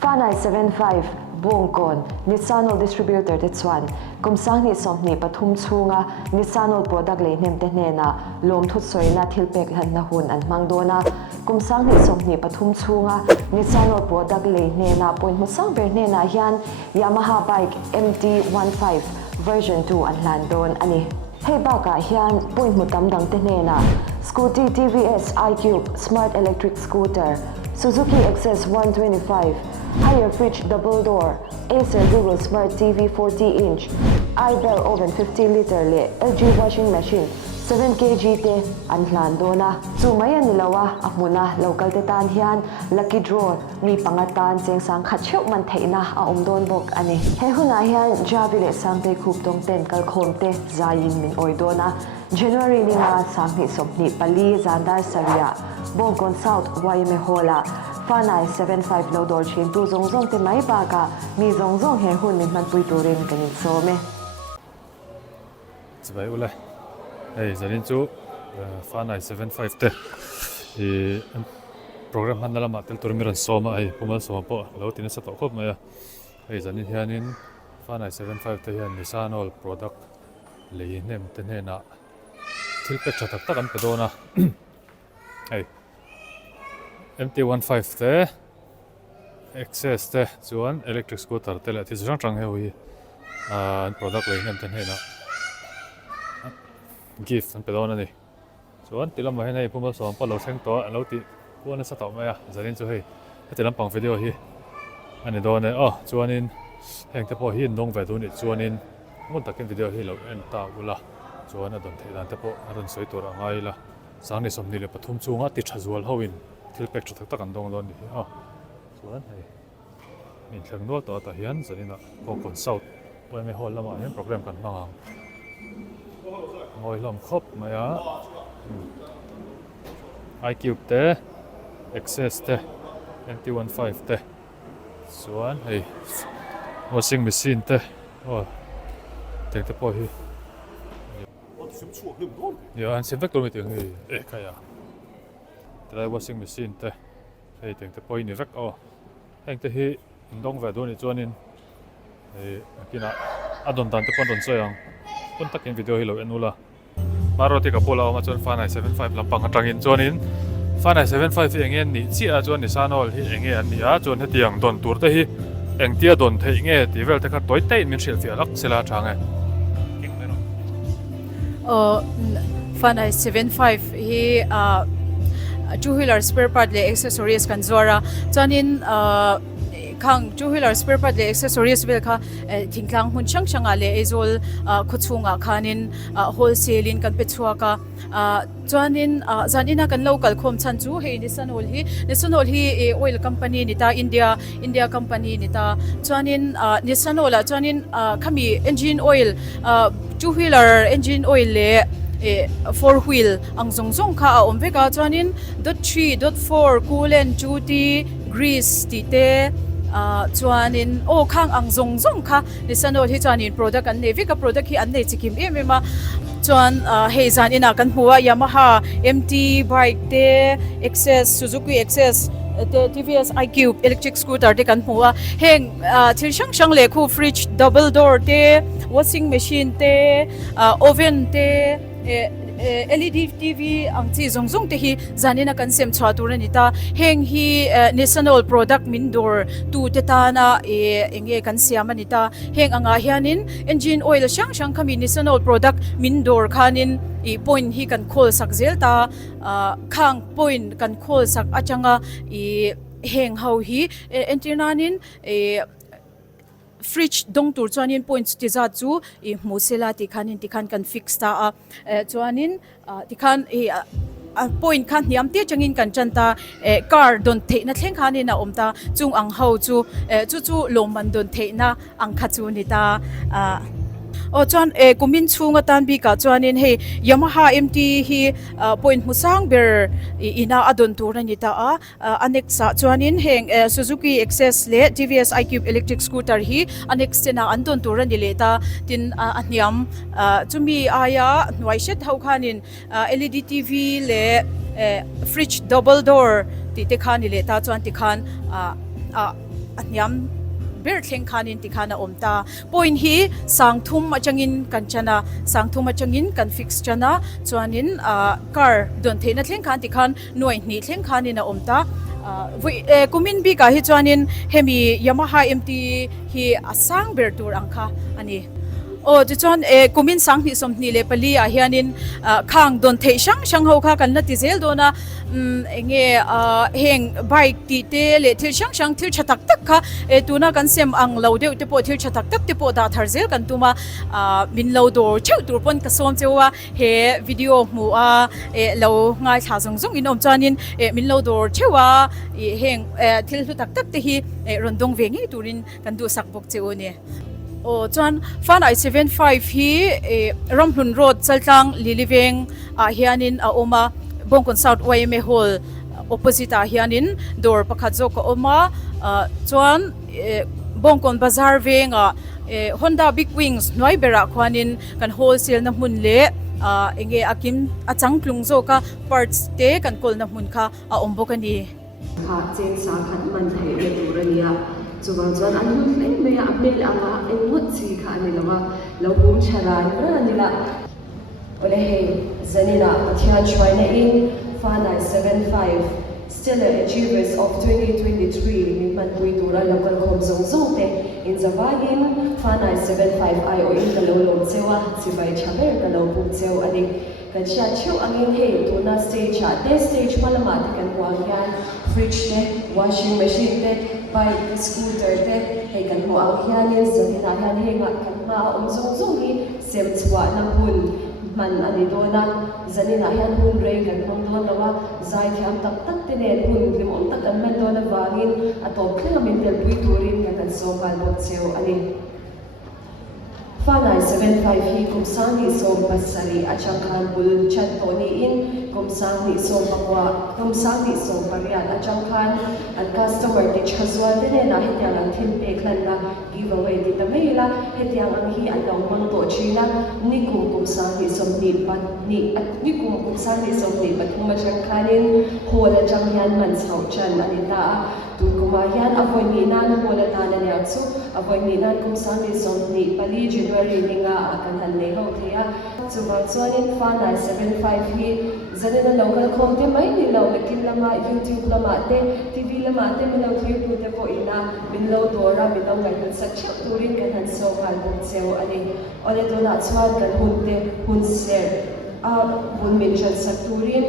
Fanai 75 Bongkon Nissanol distributor te chuan kumsang ni somni pathum chunga Nissanol product le nem te hnena lom thut soina thilpek han na hun an mangdona kumsang ni somni pathum chunga Nissanol product le hnena point musang ber hnena hian Yamaha bike MT15 version 2 an landon ani hei baka hian point mutam dang te hnena Suzuki TVS iQube smart electric scooter Suzuki Access 125 higher fridge double door Acer Google Smart TV 40-inch iBell oven 50-liter le LG washing machine 7 kg te an hlandona chumaya nilawa amuna local te tan hian lucky draw mi pangatan chengsang khatcheu man theina a omdon bok ani he huna hian javile sangte khuptong ten kalkhomte zayin min oidona January ninga sangni sopni pali zandar saria Bongkon South Waime Hola Fanai 75 Lodor Chin tu zongzong te mai baka mi zongzong he hun min man pui turin kanin some Zbai ula hey zanin chu Fanai 75 te program han lama tel turmiran soma ai pumal soma po lo tin sa to khop ma hey zanin hianin Fanai 75 te hian Nissanol product le nem te na thilpek chatak tak an pedona hey MT15 te access te chuan electric scooter te la thi chang he hui an product le nem te na gift an pedona ni chuan tilam ma henai puma som pa lo theng to lo ti kuan sa to ma ya zarin chu hei tilam pang video hi ani do ne chuanin heng te po hi nong ve du ni chuanin ngun takin video hi lo en ta ula chuan adon theidan te po aron soi tur angai la sang ni som ni le pathum chunga ti thazual hoin thilpek chu tak an dong don ni chuan hei min thlang no to ta hian zanina Bongkon South Waime Hall lama hian program kan mang ngồi lom khop maya iQube te Access te MT15 te chuan hei washing machine te teng te po hi ya an sem vector mi teng hi kaya te washing machine te hei teng te po ni vek heng te hi ndong ve do ni chuanin hei kina adon dan te pon don soyang pon takin video hi lo enula Maruati ka pula ma chuan Fanai 75 lampang atangin chuanin Fanai 75 engen ni chia chuan Nissanol hi enge an nia chuan hetiang don tur te hi engtia don thei nge ti vel te kha toy te min shil fialak sela thange Fanai 75 hi two-wheeler spare part le accessories kan zora chuanin khang two-wheeler spare part le accessories vel kha thingtlang hun chang le ezol khuchunga khanin wholesale in kan pechua ka chuanin zanina kan local khom chan chu he Nissanol hi oil company ni ta India company ni ta chuanin Nissanol chuanin khami engine oil two-wheeler engine oil le four wheel ang zongzong kha omveka chuanin .3 .4 coolant duty grease ti te chuanin khang ang zongzong kha Nissanol hi chuanin product an nei vika product hi an nei chikim emema chuan hei zan ina kan hmuwa Yamaha MT bike te Access Suzuki Access TVS iQube electric scooter te kan hmuwa heng thil sang le khu fridge double door te washing machine te oven te LED TV ang chi zongzong te hi zanina kan sem chha tur ani ta heng hi Nissanol product mindor tu te ta na enge kan siam ani ta heng anga hianin engine oil sang khami Nissanol product mindor khanin point hi kan khol sak zel ta khang point kan khol sak achanga heng ho hi entirnanin fridge dong tur chuanin points ti za chu musela ti khan kan fix ta chuanin ti khan point khan niam te changin kan chanta car don theina thleng khanin na omta chung ang ho chu lomman don theina ang kha chu ni ta chuan kumin chunga tan bi ka chuanin hei Yamaha MT hi point musang ber ina adon tur ani ta anexa chuanin heng Suzuki Access le TVS iQube electric scooter hi annex tena andon tur ani le ta tin aniam chumi aya Nuaih shet ho khanin LED TV le fridge double door ti te khan ni le ta chuan ti khan anyam ber thleng khanin ti khana omta point hi sangthum achangin kanchana sangthum achangin kan fix chana chuanin car don theina thleng khan ti khan Nuaih ni thleng khanin a omta kumin bi ka hi chuanin hemi Yamaha MT hi asang ber tur angkha ani chu chuan kumin sang ni som ni le pali a hianin khang don thei sang ho kha kan na ti zel dona enge heng bike ti te le thil sang thil chatak tak kha tuna kan sem ang lo deuh te po thil chatak tak te po da thar zel kan tuma min lo dor cheu tur pon ka som chewa he video mu a lo ngai tha zong in om chanin min lo dor chewa heng thil hu tak te hi rondong vengi turin kan du sak bok cheu ne chuan Fanai 75 hi Ramhlun Road Chaltang Liliveng hianin a oma Bongkon South YMA Hall opposite hianin door pakhat zo ka oma chuan Bongkon Bazaar venga Honda Big Wings Nuaih bera khwanin kan wholesale na hmun le enge akim achang tlung zo ka parts te kan kol na hmun kha a ombokani kha chen sa khat man thei le turania chuwang chuan an hun hleng me a mel anga engot chi kha ani lawa lo bum charan ra ni la ole he zanina athia chwaina in Fanai 75 Stellar Achievers of 2023 min man pui tura local khom zong te in zawagin Fanai 75 ai o in kalo lom chewa chibai chaber kalo pu cheu ani kan sha cheu angin he tuna stage te stage malama te kan huang yan fridge te washing machine te bike scooter te he kan mo ang hianin zanina hian he nga kan ma zong hi sem chwa na hun man ani dona zanina hian hun rei kan hong don lawa zai thiam tak te ne hun limom tak kan man dona wangin atop thlenga min tel pui turin kan so kan bot cheu ani Fanai 75 hi kumsang ni som pasari achangkan bul chat toni in kumsang ni som pakwa kumsang ni som parian achangkan an customer ti chhazwa dene na hityang ang thin pe klan na giveaway ti tamela hityang ang hi an dong mang to china ni kumsang ni som ni pat ni kumsang ni som ni pat humachangkanin hola jangyan man chau chan anita tu kumayan avoy ni na hola tana ne atsu avoy ni na kumsang ni som ni pali January ninga akan hanle ho thia chuwang chuanin Fanai 75 hi zanina local khom te mai ni lo lekin lama YouTube lama te TV lama te min lo thir pu te po ina min lo dora min lo ngai kan sak cheu turin kan han so kan buk cheu ani ole dona chuan kan hun ser bun min chan sak turin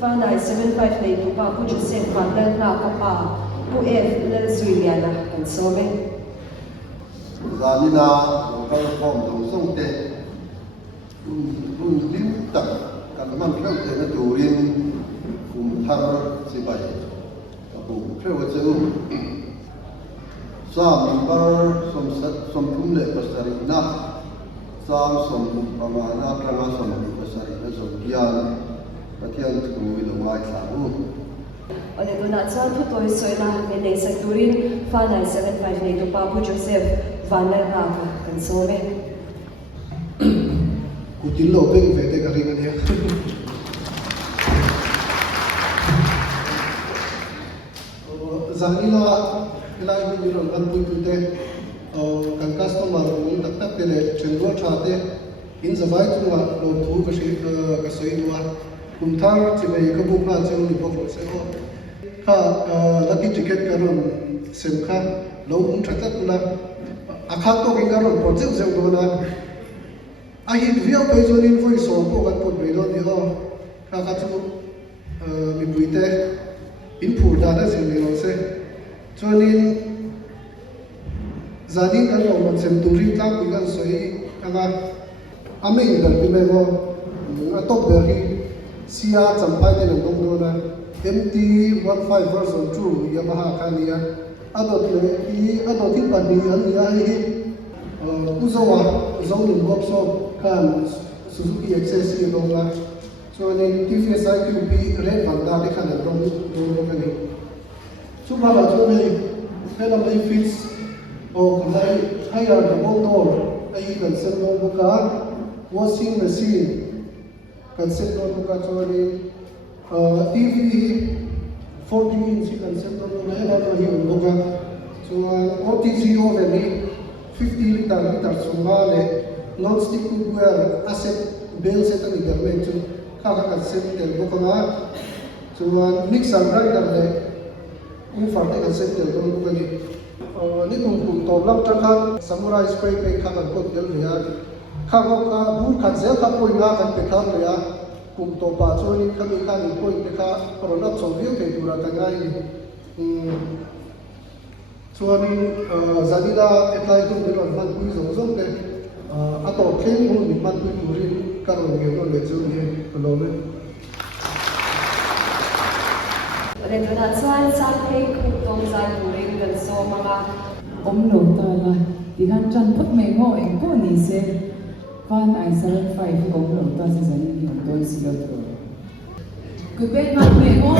Fanai 75 nei tu pa pu ju sen kan dal na ka pa pu le zuiliana kan so me Zanina local form dong song te lim tak kan man kheu te na turin thar sibai abu kheu cheu sa member som thum le pasari na sam som pamana prama som pasari na som kian pathian tu lo mai tharu ole dona chuan thu toy soina me nei sakturin Fanai 75 nei tu pa pu Joseph Fanai ra kan so me kutil lo beng ve te ka ring ani zanila ilai mi ron kan pui tu te kan customer ni tak tak te le chengo tha te in zawai tu wa lo thu ka shi ka soi wa kum thar chi mai ka bu na cheu ni bo se ho ha lucky ticket ka ron sem kha lo um tha ta tu la akha to ki ka ron project zeu do na a hi viau pe zo nin voi so ko kan pot be do ni ho kha ka chu mi bui te in phur da da sem ni lo se chonin zanin kan lo man sem turi tla ku kan soi anga ame in dal pi me ho a top be hi sia champai te dong do na MT15 version 2 Yamaha khania adot le I adot tin pan ni an ya hi uzawa zong gop so kan Suzuki XS lo la so ne TVS IQB red van da de kan dong do kan ni so ba la so ne fela mai fits o kai higher the motor ai kan sen lo ka washing machine kan sen lo ka so ne TV 40 inch kan sen lo na ela hi lo ka so OTGO ni 50 liter sunga le non-stick cookware asset bale set ani garment chu kha set tel bokanga chuan mixer grinder le farte kan set tel dong bokani ni kum to lam tang samurai spray paint kha kan pot gel ya kha ka bu khan zel ka poi nga kan pe khar ya kum to pa choni khami kha ni poi te kha product so view te dura ka ngai ni chuanin zanila apply tu bilon man pui zong te ato khen mu ni man pui turin karon ge no le chu ni lo me Ren na chuan sang thei khu tong zai turin kan so manga lo ta la di kan chan phut mai ngo eng ko ni se Fanai 75 lo ta se zan ni to si lo to ku ben ma mai ngo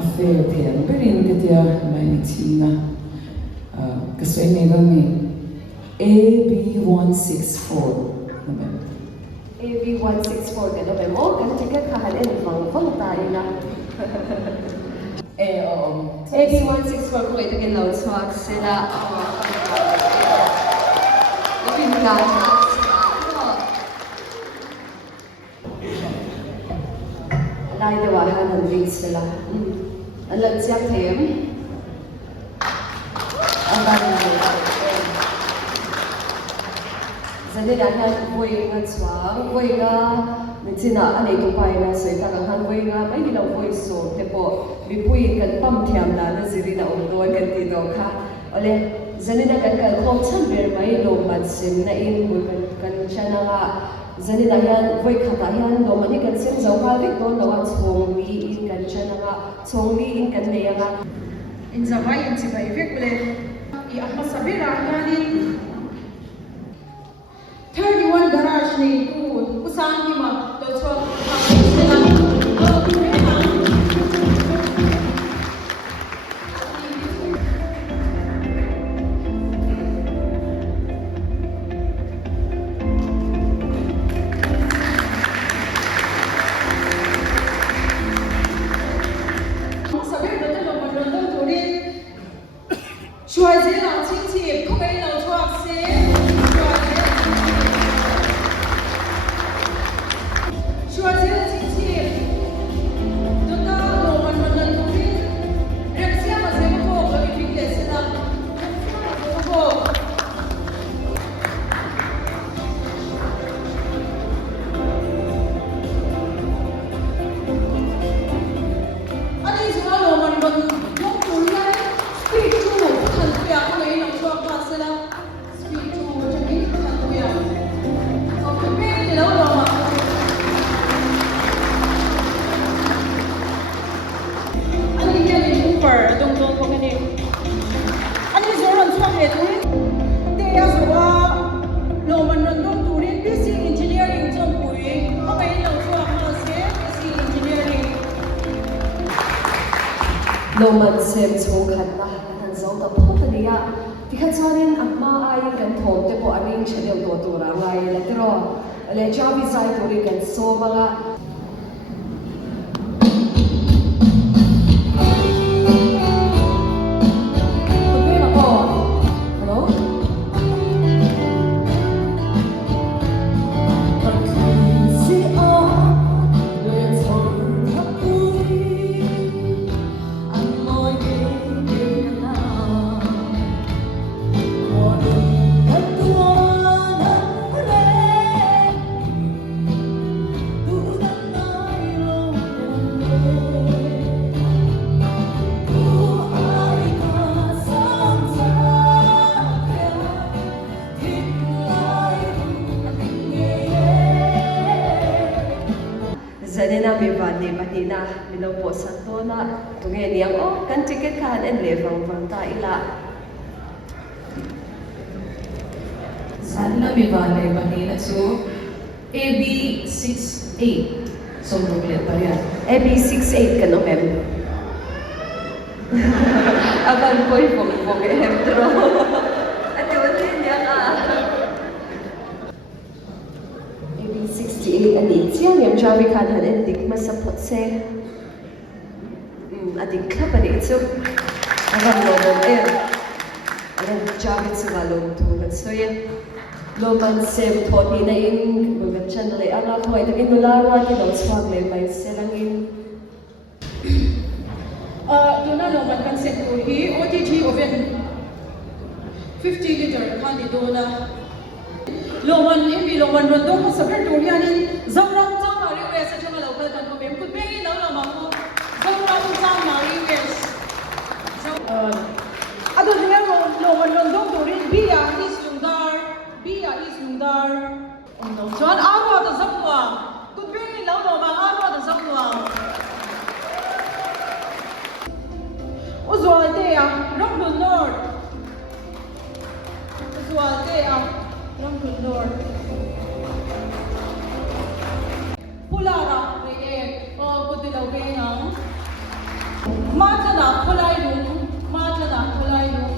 affair thian berin ke tia mai ni china ka sei nei lo ni AB164 AV164 kan no mo kan ticket kha han en fang ta ina AV164 ko ito kan lo swak sila Lapin ka Lai de wa han an ring sila an lag siak them aban Zane dan han voi nga swang voi nga Mitsina anei tu pai na sei ta kan voi nga mai ni lo voi so te po bi pui kan pam thiam na na ziri na om do kan ti do kha ole zane na kan kan khom chan ber mai lo mat sim na in bu kan chana nga zane na yan voi kha ta yan lo mani kan sim zo ka dik do lo wa chong mi in kan chana nga chong mi in kan ne nga in zawai in chibai vek le I amma sabira yani 31 garage ni usan ki ma lo chwa Choisir Loman sem chung khat na han zo ta phok ania ti khat chuanin amma ai kan thom te po aring chhedeu to tura ngai la tero le chawi sai tori kan so manga Zanina mi vani manina milo po santona tunge niang oh kan ticket kan en le vang ta ila Zanina mi vani manina so AB68 sombrong letter yan. AB68 kan mem aban boy pong hemtro at wala niya ka AB68 ani siang yang jawi kan han endik masapot se adik klap ani itu aban lobong adan jawi sugalong tu so ye loman sem thoni na in bugat chan le ala khoi ta kin lara ki do swag le mai selangin Tuna loman kan set ko hi OTG oven 50 liter kan di dona loman hemi loman rondo ko sabar durianin zamram chang mari wes sa chang local kan ko mem ku be na lama ko zamram chang mari wes so ado dia loman rondo durin bia is lungdar no chuan arwa ta zamwa ku be na lama arwa ta zamwa Usualtea, Rambul Nord. Usualtea, Rambul Nord. Pulara, Pudilaw Benang. Matana, Pulaylung. Matana, Pulaylung.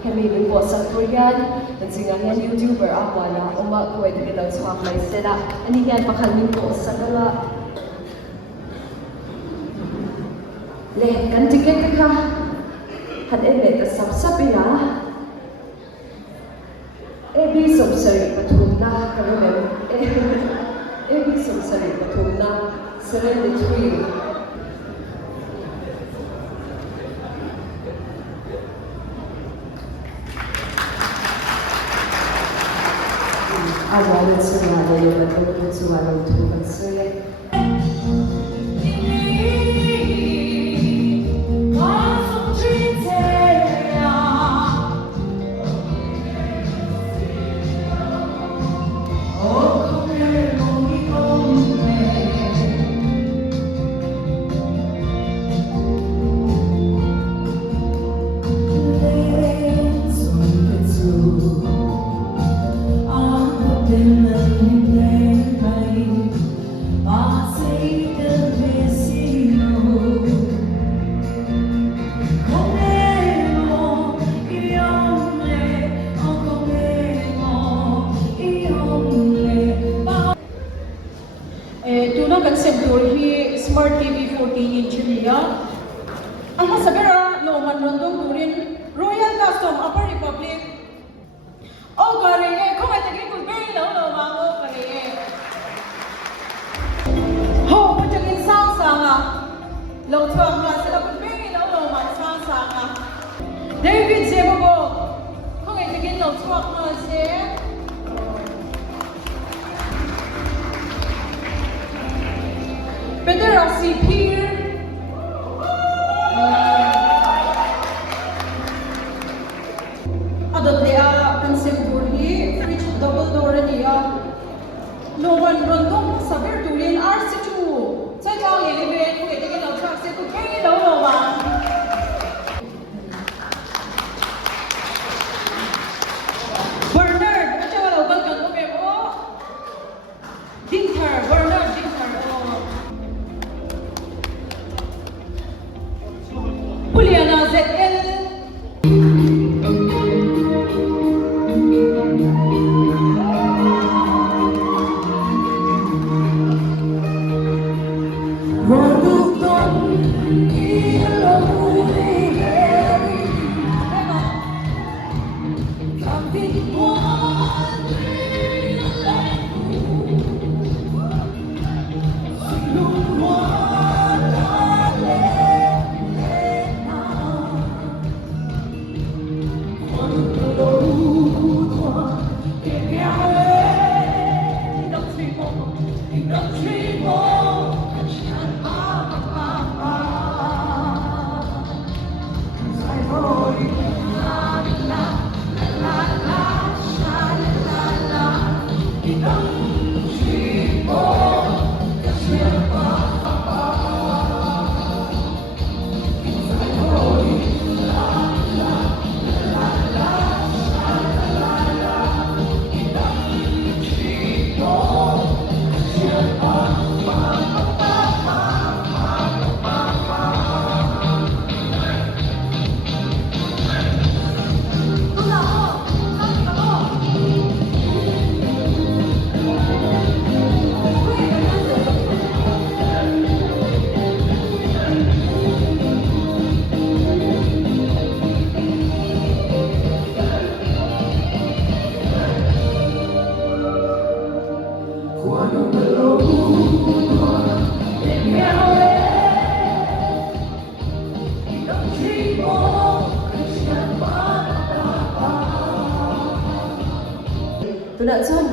Kami bin po sa Korean, dan singahan YouTuber ako na umakway din lang sa mga sila. Ani yan pakalmin po sa kala. Lehat kan tiket ka. Had elet sab-sabi na. Ebi sumsari patuna kami Ebi sumsari patuna serenity. Awalan sumada yung matulog sumalong tuman sulit. Smart TV 40-inch niya. Ang masagara, loman rondong turin, Royal Custom, Upper Republic. Oh, galing kung ay tagin kung very low, lo chuak na se Federasi Pier adot le a concept hi fridge double door ni a no one run dong saber turin RC2 chai ka le le ve ku ete ke lo chuak se ku ke lo lo ba Bernard acha lo bal kan ko be o Dinter Bernard Dinter Juliana ZL Tuna chuan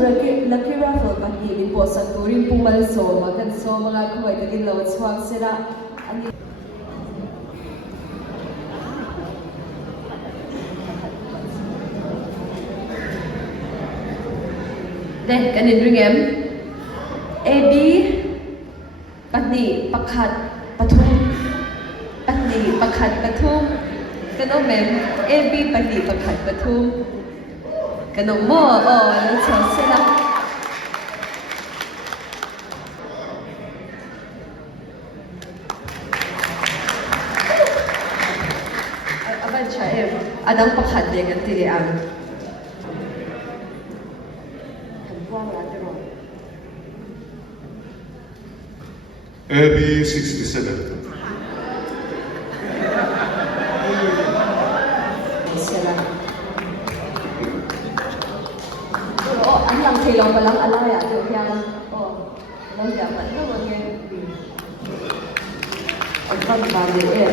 lucky raffle pahnih min pawh sak turin pumal sawma kan sawma nga khuai takin lo chuak sela ani Đây, kanin ring em AB pahnih pakhat pathum pahnih pakhat pathum kanom mem AB pahnih pakhat pathum Kanong mo, ano sila. Aban siya adang pakadya ng tiriang. AB 67. Sila. Anh làm thì lòng và lòng anh nói à được yang lòng dạ vẫn rất là nghe anh vẫn vào để em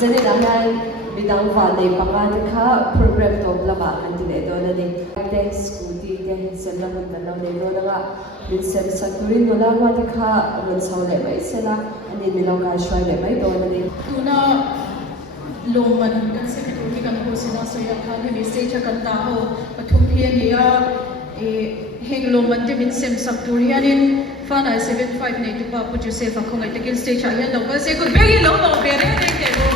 cho nên là hai bị đóng vào để bằng anh khá program tốt là bạn anh thì để đó là đi cái scooty cái xem là mình đang để đó là mình xem sắc turin nó là qua thì khá mình sau lại mấy sẽ là anh đi mình lòng cái xoay lại mấy đó là đi tuna lom man kan se tu ki kan ho sina so ya khan ni se cha kan ta ho pathum phian ni a heng lom man te min sem sak tur hianin Fanai 75 nei tu pa pu ju se fa khongai takin stage a hian lo ka se ko begi lo lo be re te lo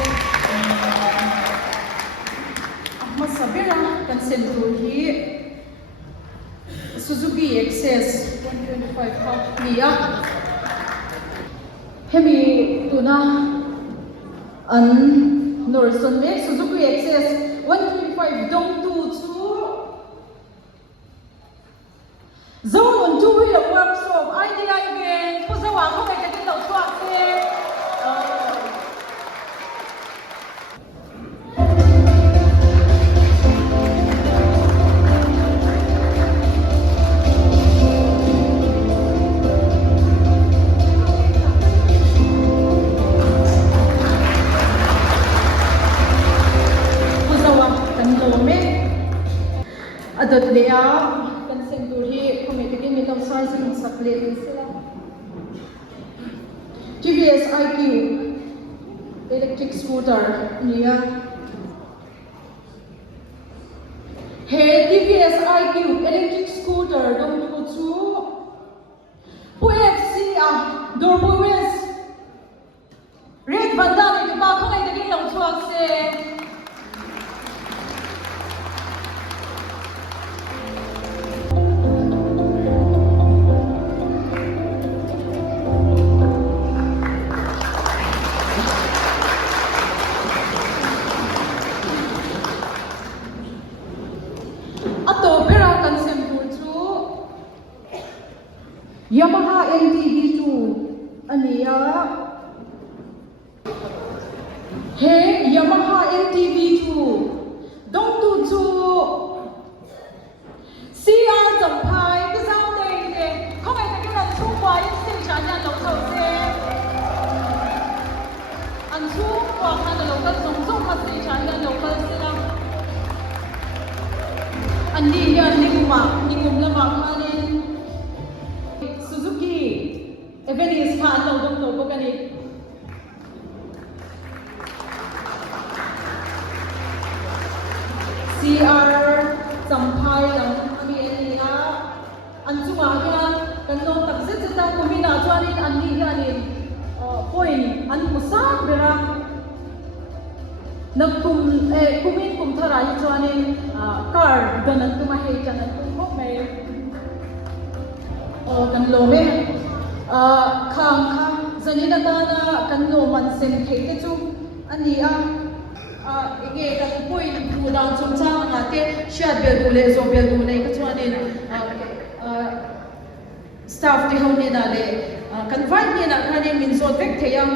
ahma sabera kan sen tur hi Suzuki XS 125 cup ni a hemi tuna an Norson me Suzuki XS 125 dong tu chu zone on two wheel workshop idea again po za wa ko ka tin lo chuak se adot lea kan sentur hi committee mi tom sai sing sakle sila TVS IQ electric scooter nia he TVS IQ electric scooter dong tu chu PFC Dorbu West Red Bandana di ba kung ay naging lang suwag si ato pera kan sempur chu Yamaha NTV2 ania he Yamaha NTV2 dong tu chu CR chồng phai cái sao đây thế không phải cái lần chung qua những sinh sản nhà lộc thầu xe ăn chung qua khăn là lộc thầu dùng chung mà sinh sản nhà lộc thầu xe lắm anh đi nhà đi cùng là mặc anh Suzuki Appliance khăn lộc thầu lộc cái này CR sampai yang kami ini an cuma dia kan non tak sejata kami nak jualin an ni point an musang bera nak kumin kum thara jualin car dan an cuma hei jangan kum kok mai kan lo me khang zani na kan lo man sem khei te chu ani ige ka pui tu dang chung chang nga te shat bel du le zo bel du nei ka chuan in staff ti hau ni na le kan vai ni na khan in min zot vek theyang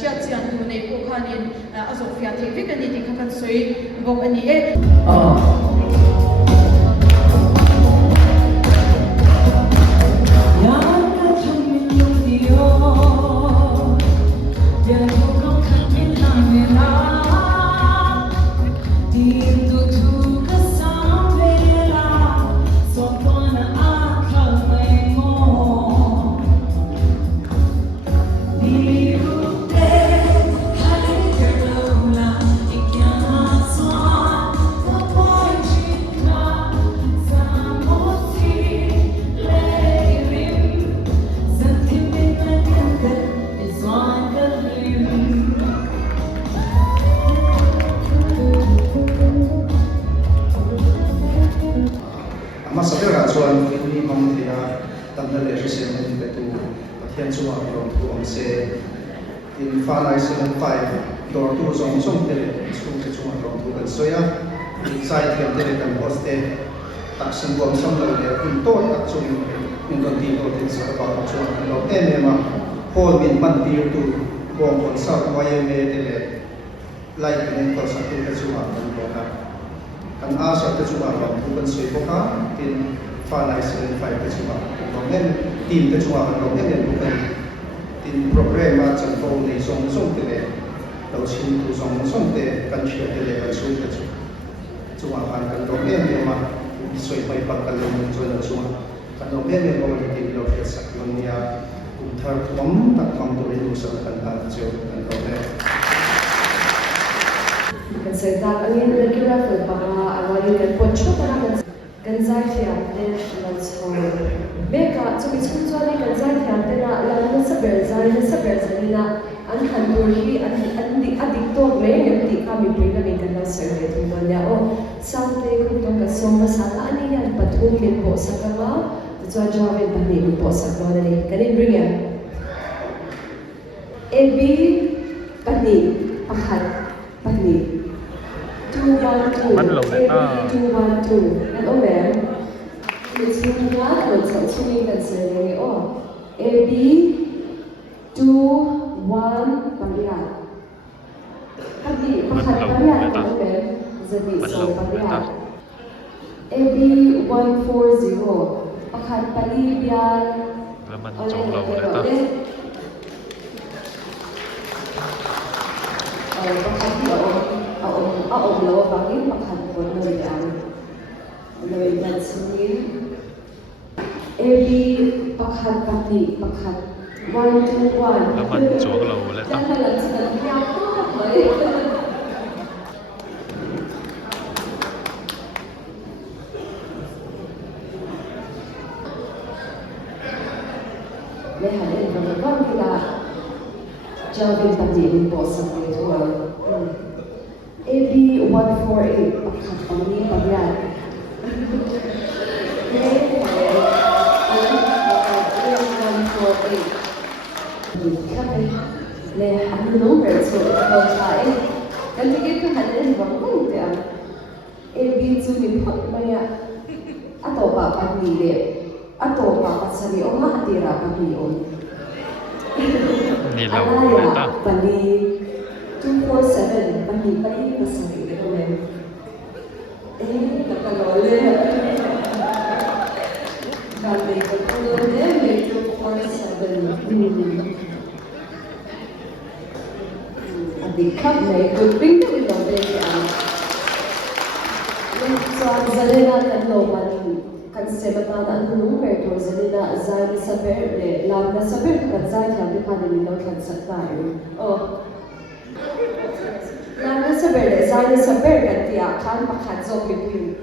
shat chian du nei ko khan in azok fia the vek ani ti khan soi bok ani Masakira chuan ini mamtia tamna le resen ni te tu pathian chuwa rom tu om se in Fanai 75 door tu song song te chung te chuwa rom tu kan soya inside kan te kan hoste tak sing bom som lo le kun to tak chung in don ti ko tin sa ba chuwa kan lo ma hol min ban dir tu bom kon sa wa ye me te le lai kan ko sa tu te chuwa kan lo na kan asa te chuwa rom tu kan soi boka tin Fanai 75 te chuwa rom hen team te chuwa kan lo hen bukan tin program ma chan ko nei song song te le lo chin tu song song te kan chia te le kan su te chuwa kan lo hen ma soi pai pa kan lo mun chuan chuwa kan lo hen ko ti lo fe sak lo nia thar thom tak kam to ri sa kan ta chu kan lo hen kan sai ta angin regular for para awali kan poncho para kan zai thia te lan so beka chumi chum chwali kan zai thia te na la na saber zai na an han tur hi an di adik to me ne ti ka mi pui na mi kan na survey tu don ya o saute ku to ka som ma sa ani yan patum min po sa kama to job in pani po sa ko ni kan bring ya ab pani pahat pani 212 212 and over it's not what's actually concerning AB 21 pariat hadi pahat pariat over jadi so pariat AB 140 pahat palibian laman chong lo ta pahat lo bangin pahat pon mo yan Nuaih man sungin. AB pakhat pati pakhat 121. Laman chuak lo le ta. Jangan lanjutkan yang baik. Lehan ini berapa kita jawabin tadi di bos sampai tua. AB 148 pakhat pagi pagian. Le ano number so about tayo. Kasi kita hadin bang kung tiyan. Ebin sulit po maya. Ato pa pagmili. Ato pa pasali o maatira pagmiyon. Nilaw ulit ta. Pali 247 pali pasali ko men. Nakalole. Dati ko po din 247. Di kap na good na ito din ang so zalina kanloman kansemata na number to zalina zali saber le lam na saber kan zali ang dipani nilo kan saktayo lam na saber le zali saber kan tiya kan pakhadzo pipin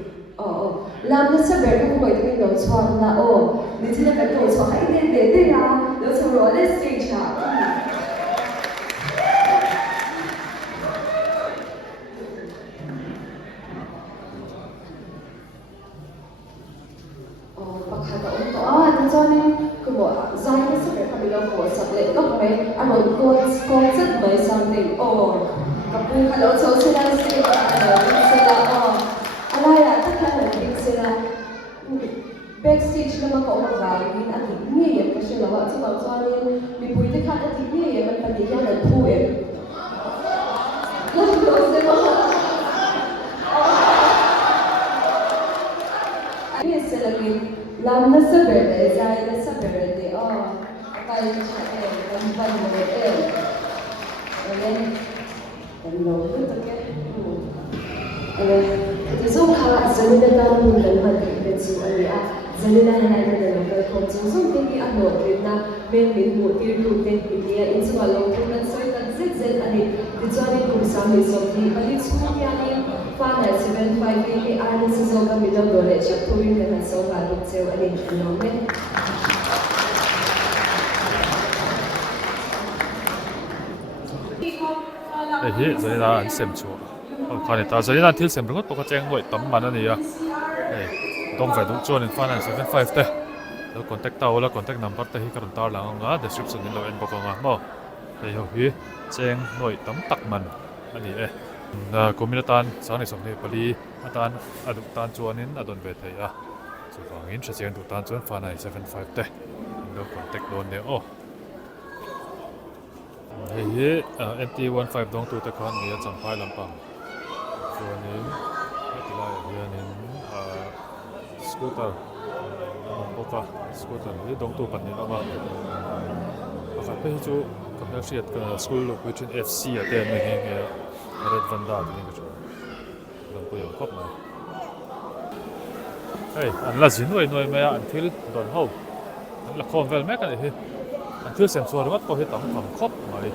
lam na saber kung mo ito nilo swam na nito na kan ko so ay hindi na lo sa roller stage ha. Zai sa kami lang po sa plate ko may concept may something kapag halaw so sila alaya takalating sila backstage naman ko umagaling at niya kasi lawa sa mga soalin may pwede ka at niya man panigyan ng puwet lalos na mga ay sila lam na sa berde zai na sa berde kaya siya kampan mo Hello, ito so zalina daw nung lalman so zalina na naman ko so hindi na may mo tirute hindi in so along kung so zit dito kung sa mi so di palit school yan Fanai 758 ano sa so kami lang dole siya tuwing ka na so kalot so Hi zalina an sem chu khani ta zalina thil sem ringot poka cheng loi tam man ani a dong ve du chuan in Fanai 75 te lo contact ta ola contact number te hi karon tar lang nga description in lo en boko nga mo ei ho hi cheng loi tam tak man ani na kominatan sani somni pali atan aduk tan chuan in adon ve thei a chu wangin thra cheng du tan chuan Fanai 75 te lo contact don ne Hei MT15 dong tu te khan ni champai lampang chuanin hetilai hianin scooter boka scooter hi dong tu pan ni lama pakhat pe chu commercial school which in FC ate me nge red vanda ni chu dong pu yo kop mai hey an la zin noi me an thil don ho an la khom vel me kan hi an thil sem suar wat po hi tam kham khop mai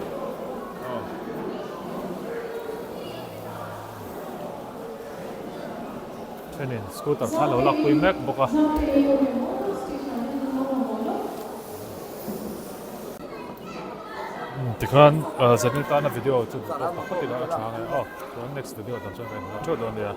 Chenin scooter thalo lak pui mek boka tikhan zanita na video chu pakhat ila thang next video tam chuan kan chu don dia